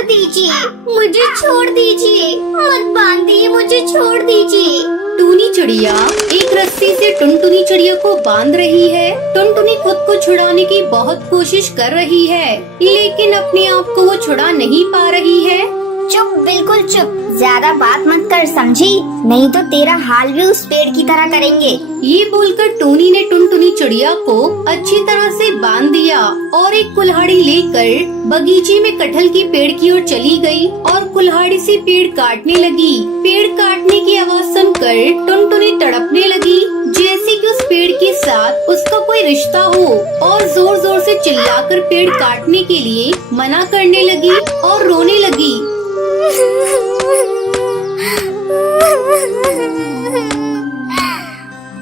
छोड़ दीजिए, मुझे छोड़ दीजिए, मत बांधिए, मुझे छोड़ दीजिए। टूनी चिड़िया एक रस्सी से टुनटुनी चिड़िया को बांध रही है। टुनटुनी खुद को छुड़ाने की बहुत कोशिश कर रही है, लेकिन अपने आप को वो छुड़ा नहीं पा रही है। चुप, बिल्कुल चुप, ज्यादा बात मत कर, समझी? नहीं तो तेरा हाल भी उस पेड़ की तरह करेंगे। ये बोलकर टूनी ने टुनटुनी चिड़िया को अच्छी तरह से बांध दिया और एक कुल्हाड़ी लेकर बगीचे में कटहल की पेड़ की ओर चली गई और कुल्हाड़ी से पेड़ काटने लगी। पेड़ काटने की आवाज सुनकर टुनटुनी तड़पने लगी, जैसे कि उस पेड़ के साथ उसका कोई रिश्ता हो, और जोर जोर से चिल्लाकर पेड़ काटने के लिए मना करने लगी और रोने लगी।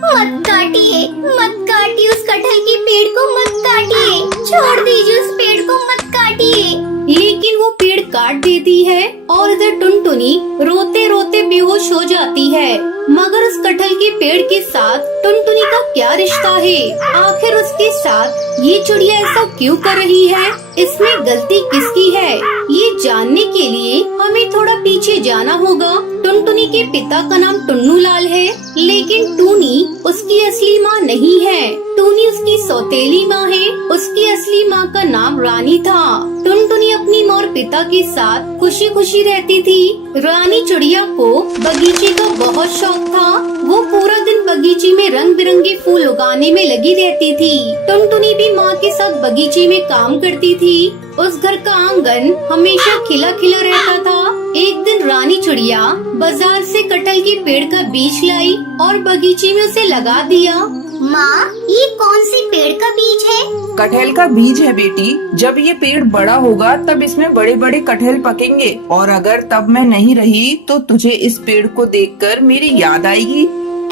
मत काटिए, मत काटिए उस कटहल की पेड़ को, मत काटिए, छोड़ दीजिए उस पेड़ को, मत काटिए। लेकिन वो पेड़ काट देती है और इधर टुनटुनी रोते रोते बेहोश हो जाती है। मगर उस कटहल के पेड़ के साथ टुनटुनी का क्या रिश्ता है? आखिर उसके साथ ये चिड़िया ऐसा क्यों कर रही है? इसमें गलती किसकी है? ये जानने के लिए हमें थोड़ा पीछे जाना होगा। टुनटुनी के पिता का नाम टुन्नू लाल है, लेकिन टूनी उसकी असली माँ नहीं है। टूनी उसकी सौतेली माँ है। उसकी असली माँ का नाम रानी था। टुनटुनी अपनी माँ और पिता के साथ खुशी खुशी रहती थी। रानी चिड़िया को बगीचे का बहुत शौक था। वो पूरा दिन बगीचे में रंग बिरंगे फूल उगाने में लगी रहती थी। टुनटुनी भी माँ के साथ बगीचे में काम करती थी। उस घर का आंगन हमेशा खिला खिला रहता था। एक दिन रानी चिड़िया बाजार से कटहल के पेड़ का बीज लाई और बगीचे में उसे लगा दिया। माँ, ये कौन सी पेड़ का बीज है? कटहल का बीज है बेटी। जब ये पेड़ बड़ा होगा तब इसमें बड़े बड़े कटहल पकेंगे, और अगर तब मैं नहीं रही तो तुझे इस पेड़ को देखकर मेरी याद आएगी।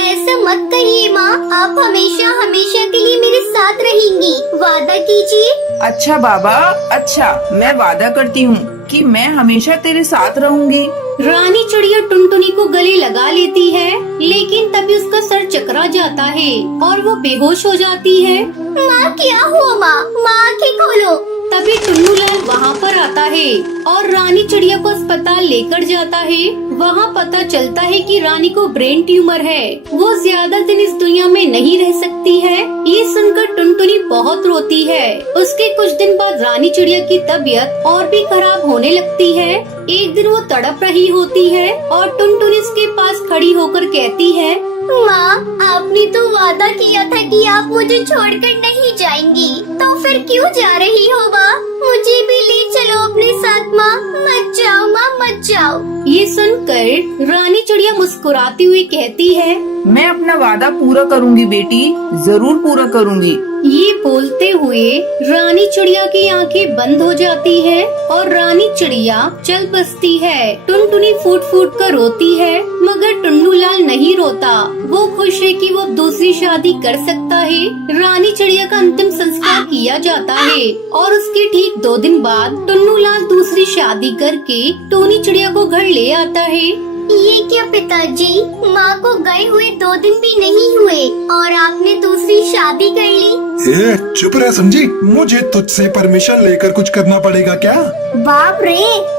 ऐसा मत कहिए माँ, आप हमेशा हमेशा के लिए मेरे साथ रहेंगी, वादा कीजिए। अच्छा बाबा, अच्छा, मैं वादा करती हूँ कि मैं हमेशा तेरे साथ रहूंगी। रानी चिड़िया टुनटुनी को गले लगा लेती है, लेकिन तभी उसका सर चकरा जाता है और वो बेहोश हो जाती है। माँ, क्या हुआ माँ? माँ, आँखें खोलो। तभी टुन्नू लाल वहाँ पर आता है और रानी चिड़िया को अस्पताल लेकर जाता है। वहाँ पता चलता है कि रानी को ब्रेन ट्यूमर है। वो ज्यादा दिन इस दुनिया में नहीं रह सकती है। ये सुनकर टुनटुनी बहुत रोती है। उसके कुछ दिन बाद रानी चिड़िया की तबीयत और भी खराब होने लगती है। एक दिन वो तड़प रही होती है और टुनटुनी उसके पास खड़ी होकर कहती है, माँ, आपने तो वादा किया था कि आप मुझे छोड़कर नहीं जाएंगी, तो फिर क्यों जा रही हो माँ? मुझे भी ले चलो अपने साथ माँ, मत जाओ माँ, मत जाओ। ये सुनकर रानी चिड़िया मुस्कुराती हुई कहती है, मैं अपना वादा पूरा करूंगी बेटी, जरूर पूरा करूंगी। ये बोलते हुए रानी चिड़िया की आंखें बंद हो जाती है और रानी चिड़िया चल बसती है। टुनटुनी फूट फूट कर रोती है, मगर टुन्नू लाल नहीं रोता। वो खुश है कि वो दूसरी शादी कर सकता है। रानी चिड़िया का अंतिम संस्कार किया जाता है और उसके ठीक 2 दिन बाद टुन्नू लाल दूसरी शादी करके टूनी चिड़िया को घर ले आता है। ये क्या पिताजी, माँ को गए हुए 2 दिन भी नहीं हुए और आपने दूसरी शादी कर ली? ए, चुप रह समझी, मुझे तुझसे परमिशन लेकर कुछ करना पड़ेगा क्या? बाप रे,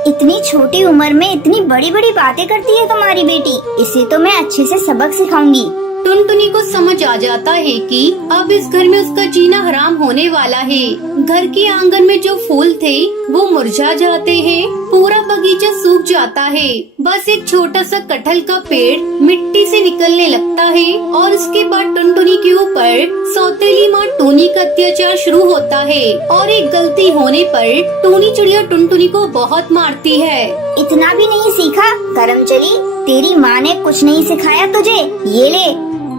इतनी छोटी उम्र में इतनी बड़ी बड़ी बातें करती है तुम्हारी बेटी। इसे तो मैं अच्छे से सबक सिखाऊंगी। टुनटुनी को समझ आ जाता है कि अब इस घर में उसका जीना हराम होने वाला है। घर के आंगन में जो फूल थे वो मुरझा जाते हैं, पूरा बगीचा सूख जाता है। बस एक छोटा सा कटहल का पेड़ मिट्टी से निकलने लगता है और उसके बाद टुनटुनी के ऊपर सौतेली माँ टूनी का अत्याचार शुरू होता है और एक गलती होने पर टूनी चिड़िया टुनटुनी को बहुत मारती है। इतना भी नहीं सीखा करमचली, तेरी माँ ने कुछ नहीं सिखाया तुझे, ये ले।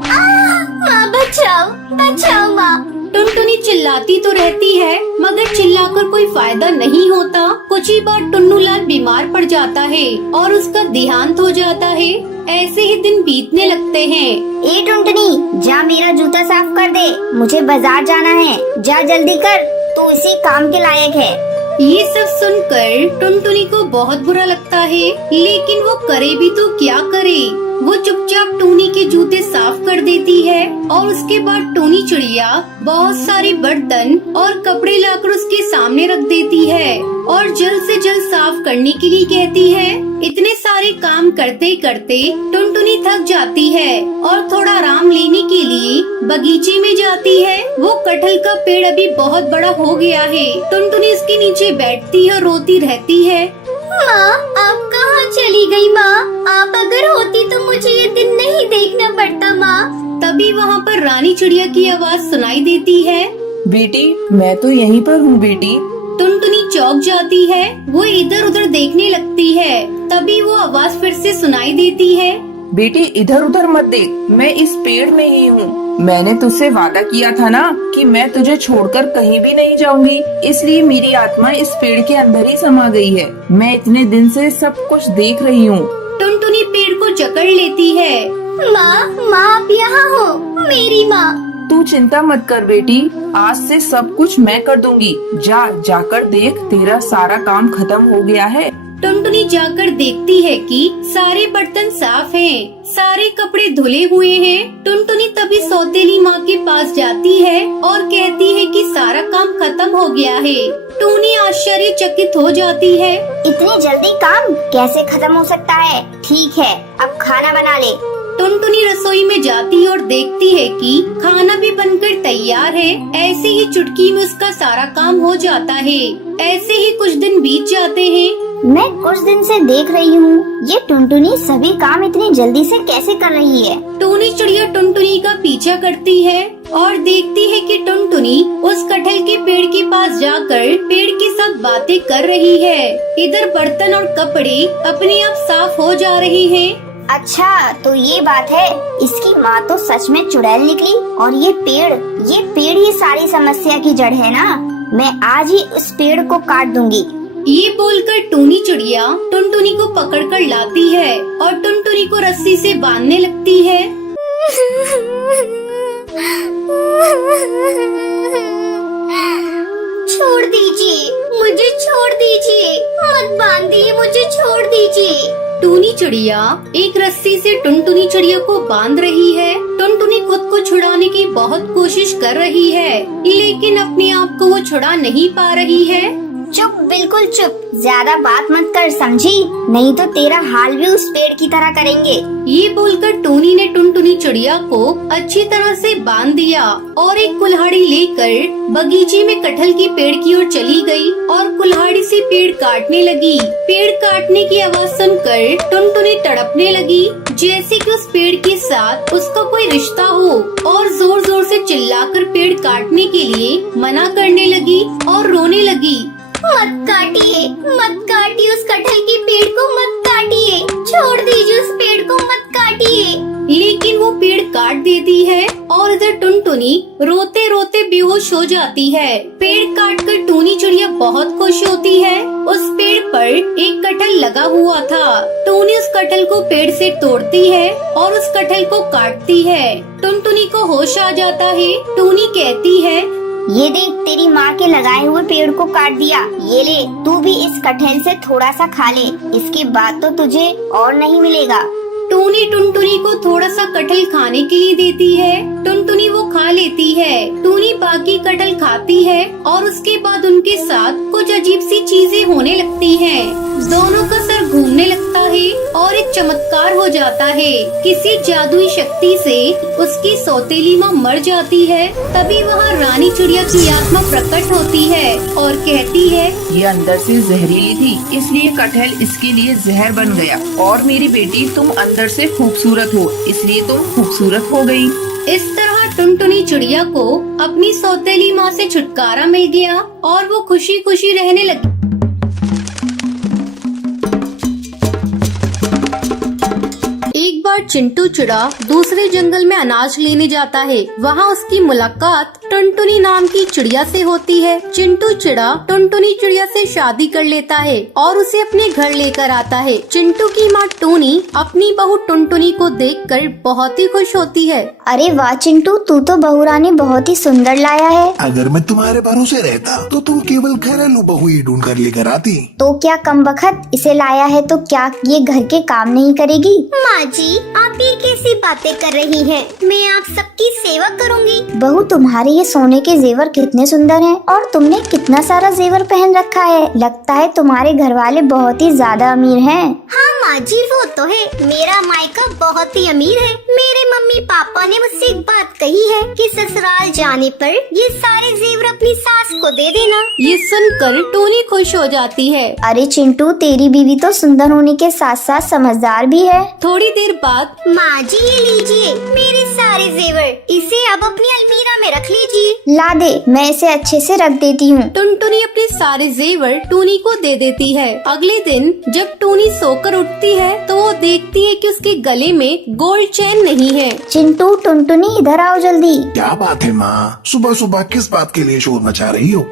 माँ, बचाओ, बचाओ माँ। टुनटुनी चिल्लाती तो रहती है, मगर चिल्लाकर कोई फायदा नहीं होता। कुछ ही बार टुन्नू लाल बीमार पड़ जाता है और उसका देहांत हो जाता है। ऐसे ही दिन बीतने लगते हैं। ए टुनटुनी, जा मेरा जूता साफ कर दे, मुझे बाजार जाना है, जा जल्दी कर, तू इसी काम के लायक है। ये सब सुनकर टुनटुनी को बहुत बुरा लगता है, लेकिन वो करे भी तो क्या करे। वो चुपचाप टूनी के जूते साफ कर देती है और उसके बाद टूनी चिड़िया बहुत सारे बर्तन और कपड़े लाकर उसके सामने रख देती है और जल्द से जल्द साफ करने के लिए कहती है। इतने सारे काम करते करते टुनटुनी थक जाती है और थोड़ा आराम लेने के लिए बगीचे में जाती है। वो कटहल का पेड़ अभी बहुत बड़ा हो गया है। टुनटुनी इसके नीचे बैठती है और रोती रहती है। माँ, आप कहाँ चली गई माँ? आप अगर होती तो मुझे ये दिन नहीं देखना पड़ता माँ। तभी वहाँ पर रानी चिड़िया की आवाज सुनाई देती है। बेटी, मैं तो यहीं पर हूँ बेटी। टुनटुनी चौंक जाती है। वो इधर उधर देखने लगती है। तभी वो आवाज फिर से सुनाई देती है। बेटी, इधर उधर मत देख, मैं इस पेड़ में ही हूँ। मैंने तुझसे वादा किया था ना कि मैं तुझे छोड़कर कहीं भी नहीं जाऊंगी, इसलिए मेरी आत्मा इस पेड़ के अंदर ही समा गई है। मैं इतने दिन से सब कुछ देख रही हूँ। टुनटुनी पेड़ को जकड़ लेती है। माँ, आप यहाँ हो, मेरी माँ। तू चिंता मत कर बेटी, आज से सब कुछ मैं कर दूंगी। जाकर देख, तेरा सारा काम खत्म हो गया है। टुनटुनी जाकर देखती है कि सारे बर्तन साफ हैं, सारे कपड़े धुले हुए हैं। टुनटुनी तभी सौतेली माँ के पास जाती है और कहती है कि सारा काम खत्म हो गया है। टूनी आश्चर्यचकित हो जाती है। इतनी जल्दी काम कैसे खत्म हो सकता है? ठीक है, अब खाना बना ले। टुनटुनी रसोई में जाती है और देखती है कि खाना भी बनकर तैयार है। ऐसे ही चुटकी में उसका सारा काम हो जाता है। ऐसे ही कुछ दिन बीत जाते हैं। मैं कुछ दिन से देख रही हूँ, ये टुनटुनी सभी काम इतनी जल्दी से कैसे कर रही है? टूनी चिड़िया टुनटुनी का पीछा करती है और देखती है कि टुनटुनी उस कटहल के पेड़ के पास जाकर पेड़ के साथ बातें कर रही है। इधर बर्तन और कपड़े अपने आप साफ हो जा रहे हैं। अच्छा, तो ये बात है। इसकी माँ तो सच में चुड़ैल निकली। और ये पेड़ ही सारी समस्या की जड़ है ना। मैं आज ही उस पेड़ को काट दूंगी। ये बोलकर टूनी चिड़िया टुनटुनी को पकड़कर लाती है और टुनटुनी को रस्सी से बांधने लगती है। छोड़ दीजिए, मुझे छोड़ दीजिए, मत बांधिए, मुझे छोड़ दीजिए। टूनी चिड़िया एक रस्सी से टुनटुनी चिड़िया को बांध रही है। टुनटुनी खुद को छुड़ाने की बहुत कोशिश कर रही है, लेकिन अपने आप को वो छुड़ा नहीं पा रही है। चुप, बिल्कुल चुप, ज्यादा बात मत कर, समझी? नहीं तो तेरा हाल भी उस पेड़ की तरह करेंगे। ये बोलकर टूनी ने टुनटुनी चिड़िया को अच्छी तरह से बांध दिया और एक कुल्हाड़ी लेकर बगीचे में कटहल की पेड़ की ओर चली गई और कुल्हाड़ी से पेड़ काटने लगी। पेड़ काटने की आवाज सुनकर टुनटुनी तड़पने लगी, जैसे कि उस पेड़ के साथ उसका कोई रिश्ता हो, और जोर जोर से चिल्लाकर पेड़ काटने के लिए मना करने लगी और रोने लगी। मत काटिए उस कटहल के पेड़ को, मत काटिए, छोड़ दीजिए उस पेड़ को, मत काटिए। लेकिन वो पेड़ काट देती है और इधर टुनटुनी रोते रोते बेहोश हो जाती है। पेड़ काट कर टूनी चिड़िया बहुत खुश होती है। उस पेड़ पर एक कटहल लगा हुआ था। टूनी उस कटहल को पेड़ से तोड़ती है और उस कटहल को काटती है। टुनटुनी को होश आ जाता है। टूनी कहती है, ये देख, तेरी माँ के लगाए हुए पेड़ को काट दिया। ये ले, तू भी इस कटहल से थोड़ा सा खा ले, इसके बाद तो तुझे और नहीं मिलेगा। टूनी टुनटुनी को थोड़ा सा कटहल खाने के लिए देती है। टुनटुनी वो खा लेती है। टूनी बाकी कटहल खाती है और उसके बाद उनके साथ कुछ अजीब सी चीजें होने लगती हैं। दोनों का सर घूमने लगता है और एक चमत्कार हो जाता है। किसी जादुई शक्ति से उसकी सौतेली माँ मर जाती है। तभी वहाँ रानी चिड़िया की आत्मा प्रकट होती है और कहती है, ये अंदर से जहरीली थी, इसलिए कटहल इसके लिए जहर बन गया। और मेरी बेटी, तुम अंदर से खूबसूरत हो, इसलिए तुम खूबसूरत हो गई। इस तरह टुनटुनी चिड़िया को अपनी सौतेली माँ से छुटकारा मिल गया और वो खुशी खुशी रहने लगी। एक बार चिंटू चिड़ा दूसरे जंगल में अनाज लेने जाता है। वहाँ उसकी मुलाकात टुनटुनी नाम की चिड़िया से होती है। चिंटू चिड़ा टुनटुनी चिड़िया से शादी कर लेता है और उसे अपने घर लेकर आता है। चिंटू की माँ टूनी अपनी बहू टुनटुनी को देखकर बहुत ही खुश होती है। अरे वाह चिंटू, तू तो बहुरानी बहुत ही सुंदर लाया है। अगर मैं तुम्हारे भरोसे रहता तो तुम केवल घरेलू बहू ही ढूंढ कर लेकर आती। तो क्या कमबख्त इसे लाया है तो क्या ये घर के काम नहीं करेगी? माँ जी, आप ये कैसी बातें कर रही हैं? मैं आप सबकी सेवा करूँगी। बहू तुम्हारे ये सोने के जेवर कितने सुंदर हैं और तुमने कितना सारा जेवर पहन रखा है। लगता है तुम्हारे घर वाले बहुत ही ज्यादा अमीर हैं। हाँ माँ जी, वो तो है। मेरा मायका बहुत ही अमीर है। मेरे मम्मी पापा ने मुझसे एक बात कही है कि ससुराल जाने पर ये सारे जेवर अपनी सास को दे देना। ये सुनकर टोनी खुश हो जाती है। अरे चिंटू, तेरी बीवी तो सुंदर होने के साथ साथ समझदार भी है। थोड़ी देर बाद माँ जी, ये लीजिए मेरे सारे जेवर, इसे अब अपनी अलमीरा में रख लीजिए। ला दे, मैं इसे अच्छे से रख देती हूँ। टुनटुनी अपने सारे जेवर टूनी को दे देती है। अगले दिन जब टूनी सोकर उठती है तो वो देखती है कि उसके गले में गोल्ड चेन नहीं है। चिंटू, टुनटुनी इधर आओ जल्दी। क्या बात है माँ, सुबह सुबह किस बात के लिए शोर मचा रही हो?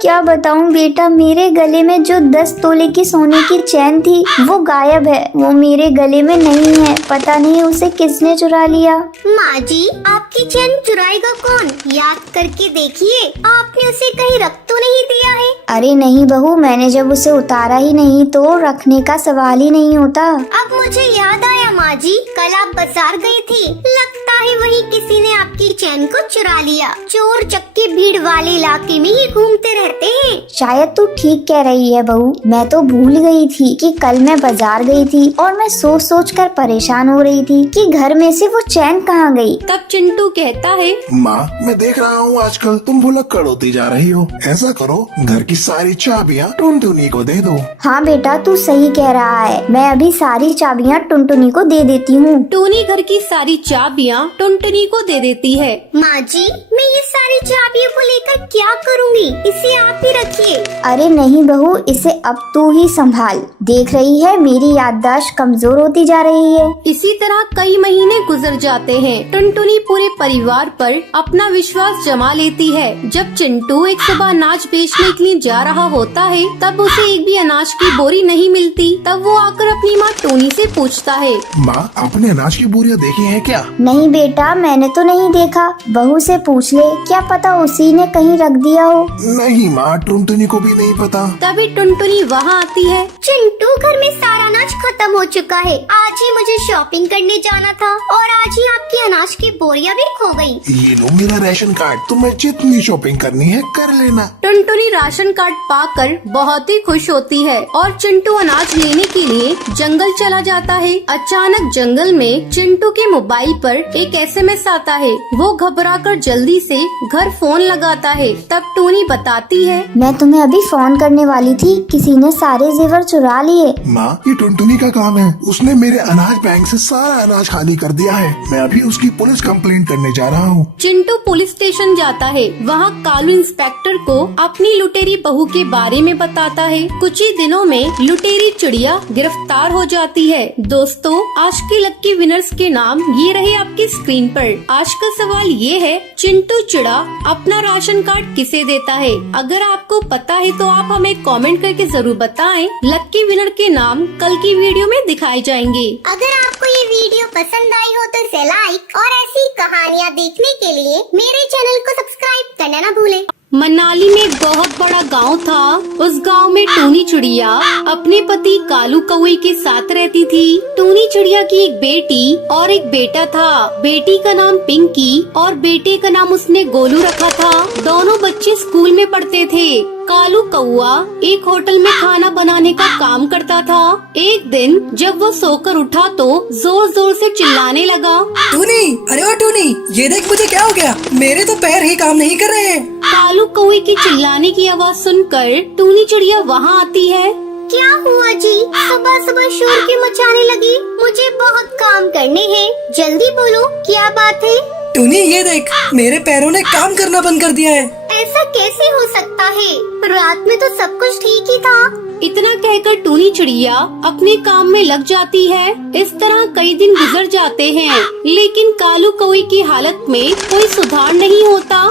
क्या बताऊं बेटा, मेरे गले में जो 10 तोले की सोने की चैन थी वो गायब है। वो मेरे गले में नहीं है, पता नहीं उसे किसने चुरा लिया। माँ जी, आपकी चैन चुराएगा कौन? याद करके देखिए, आपने उसे कहीं रख तो नहीं दिया है? अरे नहीं बहू, मैंने जब उसे उतारा ही नहीं तो रखने का सवाल ही नहीं होता। अब मुझे याद आया माँ जी, कल आप बाजार गई थी, लगता है वहीं किसी ने आपकी चैन को चुरा लिया। चोर चक्के भीड़ वाले इलाके में ही घूमते रहते हैं। शायद तू ठीक कह रही है बहू, मैं तो भूल गई थी कि कल मैं बाजार गई थी और मैं सोच सोच कर परेशान हो रही थी कि घर में से वो चैन कहाँ गई। तब चिंटू कहता है, माँ, मैं देख रहा हूँ आजकल तुम भुलक्कड़ होती जा रही हो। ऐसा करो, घर की सारी चाबियाँ टुनटुनी को दे दो। हाँ बेटा, तू सही कह रहा है, मैं अभी सारी चाबियाँ टुनटुनी को दे देती हूँ। टोनी घर की सारी चाबियाँ टुनटुनी को दे देती है। माँ जी, मैं ये सारी चाबियों को लेकर क्या करूँगी? इसे आप ही रखिए। अरे नहीं बहू, इसे अब तू ही संभाल। देख रही है मेरी याददाश्त कमजोर होती जा रही है। इसी तरह कई महीने गुजर जाते हैं। टुनटुनी पूरे परिवार पर अपना विश्वास जमा लेती है। जब चिंटू एक सुबह अनाज बेचने के लिए जा रहा होता है तब उसे एक भी अनाज की बोरी नहीं मिलती। तब वो आकर अपनी माँ टोनी से पूछता है, माँ, आपने अनाज की बोरियां देखी हैं क्या? नहीं बेटा, मैंने तो नहीं देखा। बहू से पूछ ले, क्या पता उसी ने कहीं रख दिया हो। नहीं माँ, टुनटुनी को भी नहीं पता। तभी टुनटुनी वहाँ आती है। चिंटू, घर में सारा अनाज खत्म हो चुका है। आज ही मुझे शॉपिंग करने जाना था और आज ही आपकी अनाज की बोरियां भी खो गई। ये लो मेरा राशन कार्ड, तुम्हें जितनी शॉपिंग करनी है कर लेना। टुनटुनी राशन कार्ड पाकर बहुत ही खुश होती है और चिंटू अनाज लेने के लिए जंगल चला जाता है। अचानक जंगल में चिंटू के मोबाइल पर एक SMS आता है। वो घबराकर जल्दी से घर फोन लगाता है। तब टोनी बताती है, मैं तुम्हें अभी फोन करने वाली थी, किसी ने सारे जेवर चुरा लिए। माँ, ये टुनटुनी का काम है। उसने मेरे अनाज बैंक से सारा अनाज खाली कर दिया है। मैं अभी उसकी पुलिस कंप्लेंट करने जा रहा हूँ। चिंटू पुलिस स्टेशन जाता है। वहाँ कालू इंस्पेक्टर को अपनी लुटेरी बहू के बारे में बताता है। कुछ ही दिनों में लुटेरी चिड़िया गिरफ्तार हो जाती है। दोस्तों, आज के लक्की विनर्स के नाम ये रहे आपकी स्क्रीन पर। आज का सवाल ये है, चिंटू चिड़ा अपना राशन कार्ड किसे देता है? अगर आपको पता है तो आप हमें कमेंट करके जरूर बताएं। लक्की विनर के नाम कल की वीडियो में दिखाए जाएंगे। अगर आपको ये वीडियो पसंद आई हो तो इसे लाइक और ऐसी कहानियाँ देखने के लिए मेरे चैनल को सब्सक्राइब करना न भूलें। मनाली में एक बहुत बड़ा गांव था। उस गांव में टूनी चिड़िया अपने पति कालू कौवे के साथ रहती थी। टूनी चिड़िया की एक बेटी और एक बेटा था। बेटी का नाम पिंकी और बेटे का नाम उसने गोलू रखा था। दोनों बच्चे स्कूल में पढ़ते थे। कालू कौआ एक होटल में खाना बनाने का काम करता था। एक दिन जब वो सोकर उठा तो जोर जोर से चिल्लाने लगा, टूनी, अरे ओ टूनी, ये देख मुझे क्या हो गया, मेरे तो पैर ही काम नहीं कर रहे हैं। कालू कौवे की चिल्लाने की आवाज सुनकर टूनी चिड़िया वहाँ आती है। क्या हुआ जी? सुबह सुबह शोर क्यों मचाने लगी? मुझे बहुत काम करने हैं, जल्दी बोलो क्या बात है? टूनी, ये देख, मेरे पैरों ने काम करना बंद कर दिया है। ऐसा कैसे हो सकता है? रात में तो सब कुछ ठीक ही था। इतना कहकर टूनी चिड़िया अपने काम में लग जाती है। इस तरह कई दिन गुजर जाते हैं, लेकिन कालू कौवे की हालत में कोई सुधार नहीं होता।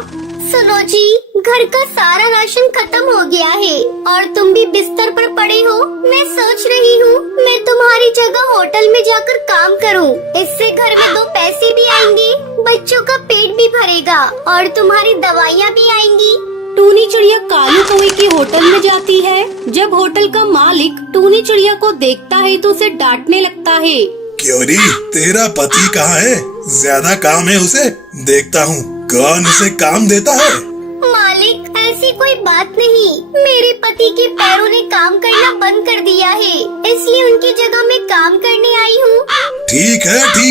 सुनो जी, घर का सारा राशन खत्म हो गया है और तुम भी बिस्तर पर पड़े हो। मैं सोच रही हूँ मैं तुम्हारी जगह होटल में जाकर काम करूँ। इससे घर में 2 पैसे भी आएंगे, बच्चों का पेट भी भरेगा और तुम्हारी दवाइयाँ भी आएंगी। टूनी चिड़िया कालू कौवे की होटल में जाती है। जब होटल का मालिक टूनी चिड़िया को देखता है तो उसे डांटने लगता है। क्यों री, तेरा पति कहाँ है? ज्यादा काम है उसे, देखता हूँ कौन उसे काम देता है। मालिक, ऐसी कोई बात नहीं। मेरे पति के पैरों ने काम करना बंद कर दिया है, इसलिए उनकी जगह मैं काम करने आई हूँ। ठीक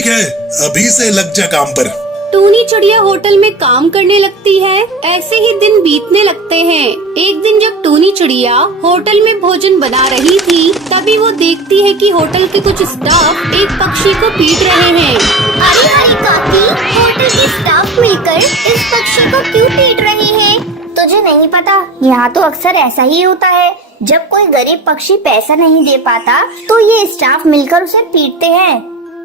है, अभी से लग जा काम पर। टूनी चिड़िया होटल में काम करने लगती है। ऐसे ही दिन बीतने लगते हैं। एक दिन जब टूनी चिड़िया होटल में भोजन बना रही थी, तभी वो देखती है कि होटल के कुछ स्टाफ एक पक्षी को पीट रहे हैं। अरे हरी काकी, होटल के स्टाफ मिलकर इस पक्षी को क्यों पीट रहे हैं? तुझे नहीं पता, यहाँ तो अक्सर ऐसा ही होता है। जब कोई गरीब पक्षी पैसा नहीं दे पाता तो ये स्टाफ मिलकर उसे पीटते हैं।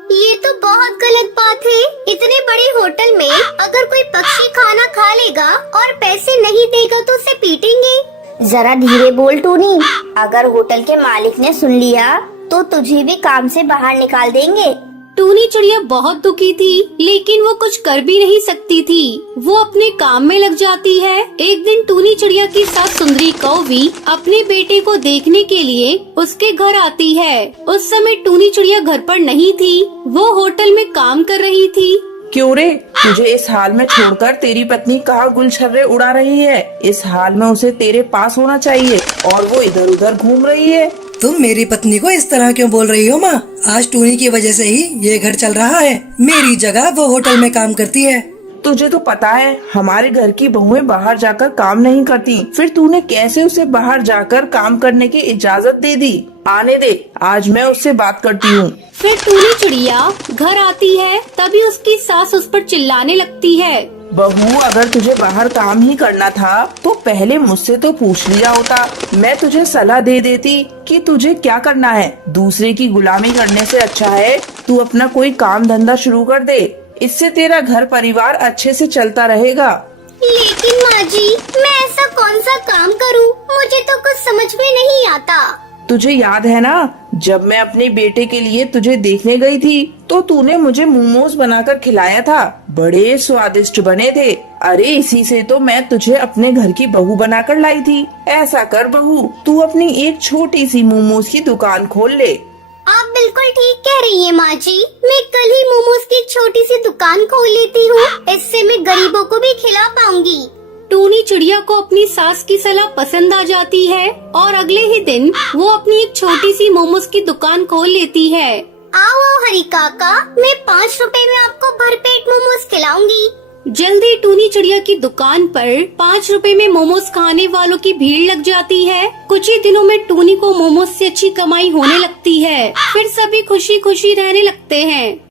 ये तो बहुत गलत बात है। इतने बड़े होटल में अगर कोई पक्षी खाना खा लेगा और पैसे नहीं देगा तो उसे पीटेंगे। जरा धीरे बोल टूनी, अगर होटल के मालिक ने सुन लिया तो तुझे भी काम से बाहर निकाल देंगे। टूनी चिड़िया बहुत दुखी थी, लेकिन वो कुछ कर भी नहीं सकती थी। वो अपने काम में लग जाती है। एक दिन टूनी चिड़िया की सास सुंदरी कौवी अपने बेटे को देखने के लिए उसके घर आती है। उस समय टूनी चिड़िया घर पर नहीं थी, वो होटल में काम कर रही थी। क्यों रे, तुझे इस हाल में छोड़कर तेरी पत्नी कहाँ गुलछर्रे उड़ा रही है? इस हाल में उसे तेरे पास होना चाहिए और वो इधर उधर घूम रही है। तुम मेरी पत्नी को इस तरह क्यों बोल रही हो माँ? आज टूनी की वजह से ही ये घर चल रहा है। मेरी जगह वो होटल में काम करती है। तुझे तो पता है हमारे घर की बहुएं बाहर जाकर काम नहीं करती, फिर तूने कैसे उसे बाहर जाकर काम करने की इजाजत दे दी? आने दे, आज मैं उससे बात करती हूँ। फिर टूनी चिड़िया घर आती है, तभी उसकी सास उस पर चिल्लाने लगती है। बहू, अगर तुझे बाहर काम ही करना था तो पहले मुझसे तो पूछ लिया होता। मैं तुझे सलाह दे देती कि तुझे क्या करना है। दूसरे की गुलामी करने से अच्छा है तू अपना कोई काम धंधा शुरू कर दे। इससे तेरा घर परिवार अच्छे से चलता रहेगा। लेकिन माँ जी, मैं ऐसा कौन सा काम करूँ? मुझे तो कुछ समझ में नहीं आता। तुझे याद है ना, जब मैं अपने बेटे के लिए तुझे देखने गई थी तो तूने मुझे मोमोज बनाकर खिलाया था। बड़े स्वादिष्ट बने थे। अरे इसी से तो मैं तुझे अपने घर की बहू बनाकर लाई थी। ऐसा कर बहू, तू अपनी एक छोटी सी मोमोज की दुकान खोल ले। आप बिल्कुल ठीक कह रही हैं माँ जी। मैं कल ही मोमोज की छोटी सी दुकान खोल लेती हूँ। इससे मैं गरीबों को भी खिला पाऊंगी। टूनी चिड़िया को अपनी सास की सलाह पसंद आ जाती है और अगले ही दिन वो अपनी एक छोटी सी मोमोज की दुकान खोल लेती है। आओ हरी काका, मैं 5 रुपए में आपको भरपेट मोमोज खिलाऊंगी। जल्दी टूनी चिड़िया की दुकान पर 5 रुपए में मोमोज खाने वालों की भीड़ लग जाती है। कुछ ही दिनों में टूनी को मोमोज से अच्छी कमाई होने लगती है। फिर सभी खुशी खुशी रहने लगते हैं।